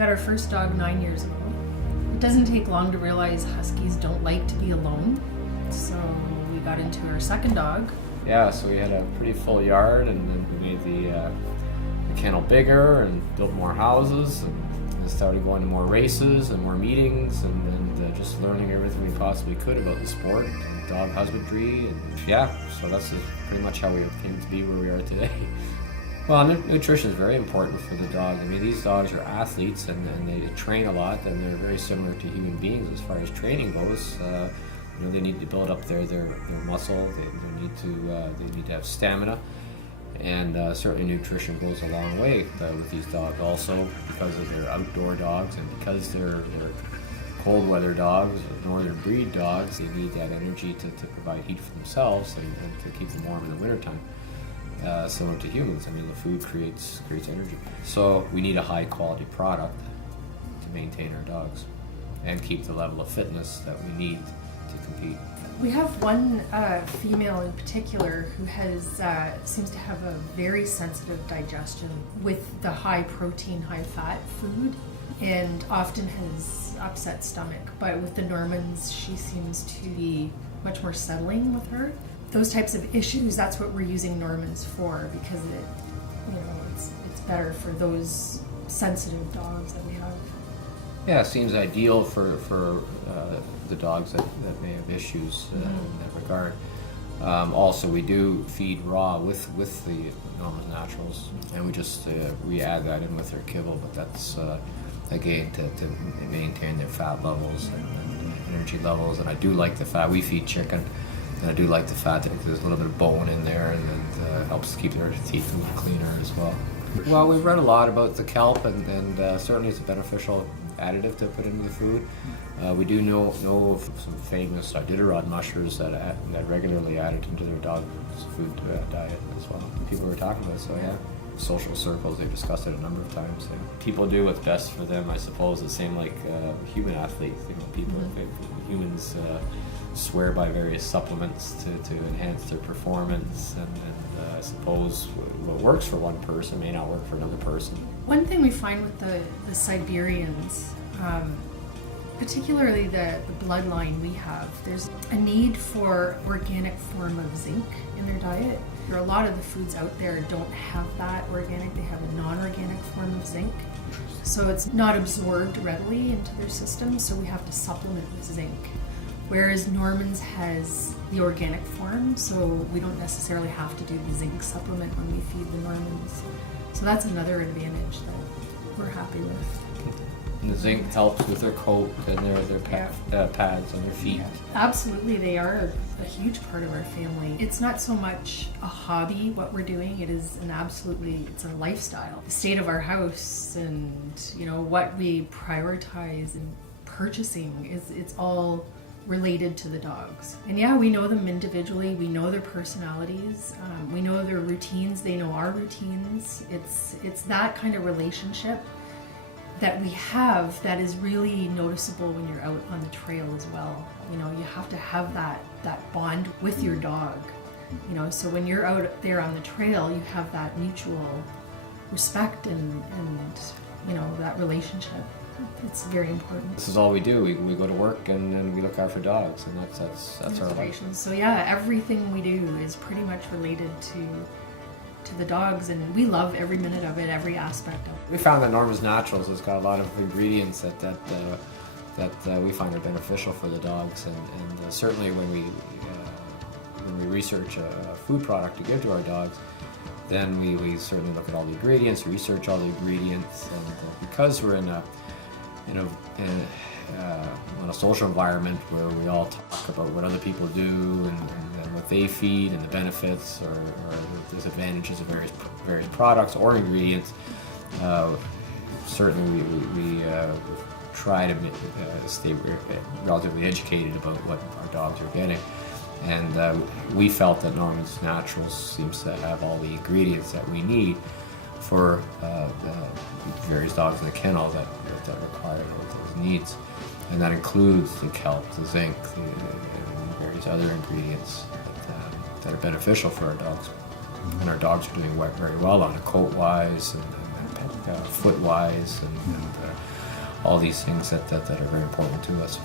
got our first dog 9 years ago. It doesn't take long to realize huskies don't like to be alone. So we got into our second dog. Yeah, so we had a pretty full yard, and then we made the kennel bigger and built more houses, and started going to more races and more meetings, and just learning everything we possibly could about the sport and dog husbandry. And yeah, so that's pretty much how we came to be where we are today. Well, nutrition is very important for the dog. I mean, these dogs are athletes, and they train a lot, and they're very similar to human beings as far as training goes. You know, they need to build up their muscle. They need to have stamina, and certainly nutrition goes a long way with these dogs. Also, because of their outdoor dogs, and because they're cold weather dogs, northern breed dogs, they need that energy to provide heat for themselves and to keep them warm in the wintertime. Similar to humans, I mean, the food creates energy. So we need a high quality product to maintain our dogs and keep the level of fitness that we need to compete. We have one female in particular who seems to have a very sensitive digestion with the high protein, high fat food, and often has upset stomach. But with the Normans, she seems to be much more settling with her. Those types of issues, that's what we're using Normans for, because it's better for those sensitive dogs that we have. Yeah, it seems ideal for the dogs that may have issues in that regard. Also, we do feed raw with the Norman's Naturals, and we just add that in with their kibble, but that's again to maintain their fat levels and energy levels. And I do like the fat. We feed chicken, and I do like the fat that there's a little bit of bone in there, and it helps keep their teeth a little cleaner as well. Well, we've read a lot about the kelp, and certainly it's a beneficial additive to put into the food. We do know of some famous Iditarod mushers that regularly added into their dog's food diet as well. People were talking about it, so yeah. Social circles, they've discussed it a number of times. Yeah. People do what's best for them, I suppose. The same like human athletes. You know, humans swear by various supplements to enhance their performance, and I suppose what works for one person may not work for another person. One thing we find with the Siberians, particularly the bloodline we have, there's a need for organic form of zinc in their diet. A lot of the foods out there don't have that organic, they have a non-organic form of zinc. So it's not absorbed readily into their system, so we have to supplement with zinc. Whereas Norman's has the organic form, so we don't necessarily have to do the zinc supplement when we feed the Normans. So that's another advantage that we're happy with. And the zinc helps with their coat and their pads on their feet. Absolutely, they are a huge part of our family. It's not so much a hobby what we're doing, it's a lifestyle. The state of our house and what we prioritize in purchasing it's all related to the dogs. And yeah, we know them individually, we know their personalities, we know their routines, they know our routines. It's that kind of relationship that we have that is really noticeable when you're out on the trail as well. You have to have that bond with your dog. So when you're out there on the trail, you have that mutual respect and that relationship. It's very important. This is all we do. We go to work and we look after dogs, and that's our life. So yeah, everything we do is pretty much related to the dogs, and we love every minute of it, every aspect of it. We found that Norman's Naturals has got a lot of ingredients that we find are beneficial for the dogs, and certainly when we research a food product to give to our dogs, then we certainly look at all the ingredients, research all the ingredients, and because we're in a social environment where we all talk about what other people do and what they feed and the benefits or the disadvantages of various products or ingredients. Certainly we try to stay relatively educated about what our dogs are getting. And we felt that Norman's Naturals seems to have all the ingredients that we need for various dogs in the kennel that require those needs. And that includes the kelp, the zinc, and various other ingredients that are beneficial for our dogs. And our dogs are doing very well on it, coat-wise and foot wise, and all these things that are very important to us.